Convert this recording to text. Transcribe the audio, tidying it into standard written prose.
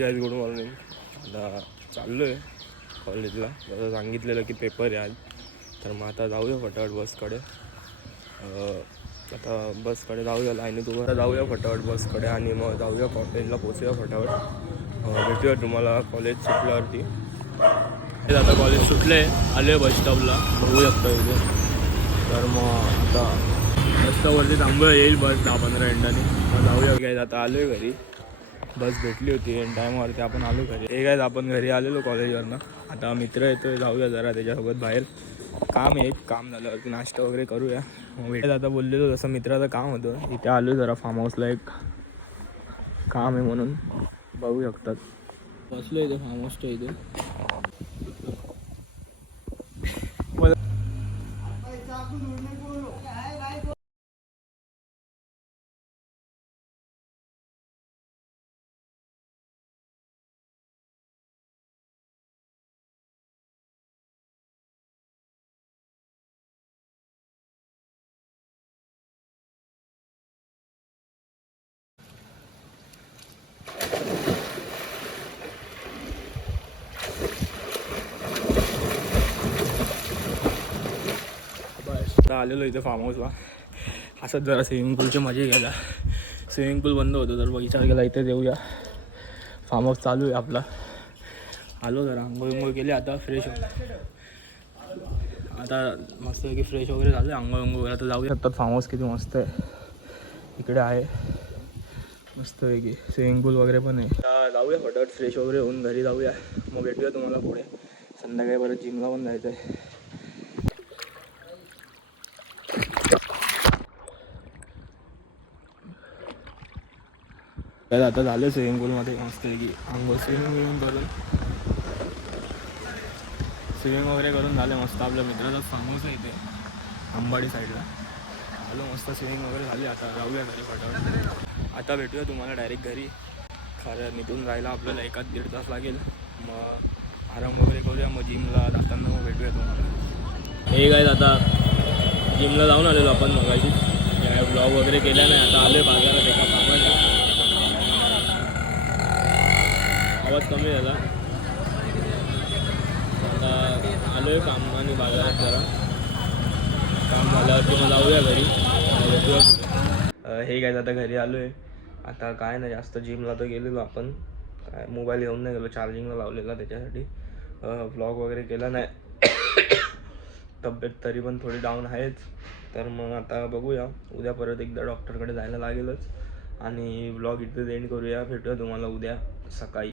Guys good morning. आता चाललो आहे कॉलेजला. जसं सांगितलेलं की पेपर आहे आज, तर मग आता जाऊया फटाफट बसकडे. आता बसकडे जाऊया, लाईनी तुम्हाला जाऊया फटाफट बसकडे आणि मग जाऊया कॉलेजला, पोचूया फटाफट. भेटूया तुम्हाला कॉलेज सुटल्यावरती. आता कॉलेज सुटले, आले बस स्टॉपला, बघू शकता इथे. तर मग आता बस स्टॉपवरती थांबूया, येईल बस 10-15 मिनिटांनी, मग जाऊया. काय आता आलो आहे घरी, बस भेटली होती एन टाईमवरती, आपण आलो घरी. हे काय आपण घरी आलेलो कॉलेजवरनं. आता मित्र येतोय, जाऊया जरा त्याच्यासोबत बाहेर. काम आहे, काम झाल्यावरती नाश्ता वगैरे करूया. मग भेटेल. आता बोललेलो जसं मित्राचं काम होतं, इथे आलो जरा फार्म हाऊसला, एक काम आहे म्हणून. बघू शकतात, बसलो इथे फार्म हाऊसच्या इथे. आता आलेलो इथे फार्म हाऊसला, असंच जरा स्विमिंग पूलची मजा घ्यायला. स्विमिंग पूल बंद होतं तर विचार केला इथे देऊया. फार्म हाऊस चालू आहे आपला. आलो जरा आंघोळ केली, आता फ्रेश होतो. आता मस्त की फ्रेश वगैरे झालं, आंघोळ वगैरे. आता जाऊया. फार्म हाऊस किती मस्त आहे, इकडे आहे मस्त पैकी स्विमिंग पूल वगैरे पण आहे. आता जाऊया फटाफट फ्रेश वगैरे होऊन घरी जाऊया, मग भेटूया तुम्हाला पुढे. संध्याकाळी परत जिमला पण जायचं आहे. तर आता झालं स्विमिंग पूलमध्ये मस्त आहे की आंघोळ, स्विमिंग वगैरे करून झालं मस्त. आपल्या मित्राचा फार्म हाऊस आहे इथे अंबाडी साईडला. आलो मस्त, स्विमिंग वगैरे झाली. आता जाऊया घरी फटाफट. आता भेटूया तुम्हाला डायरेक्ट घरी, कारण इथून जायला आपल्याला 1-1.5 तास लागेल. मग आराम वगैरे करूया, मग जिमला जाताना मग भेटूया तुम्हाला. हे काय, आता जिमला जाऊन आलेलो आपण मगाशी, ब्लॉग वगैरे केल्या नाही. आता आलो आहे बाजारात एका कामाने. आवाज कमी झाला. आता आलो आहे काम आणि बाजारात जरा काम झाल्यावरती मग जाऊया घरी. हे काय, आता घरी आलो आहे. आता काय नाही जास्त, जिमला तर गेलेलो आपण, काय मोबाईल घेऊन नाही गेलो, चार्जिंगला लावलेला त्याच्यासाठी. व्लॉग वगैरे केला नाही. तब्येत तरी पण थोडी डाऊन आहेच. तर मग आता बघूया, उद्या परत एकदा डॉक्टरकडे जायला लागेलच. आणि व्लॉग इथे एंड करूया. भेटूया तुम्हाला उद्या सकाळी.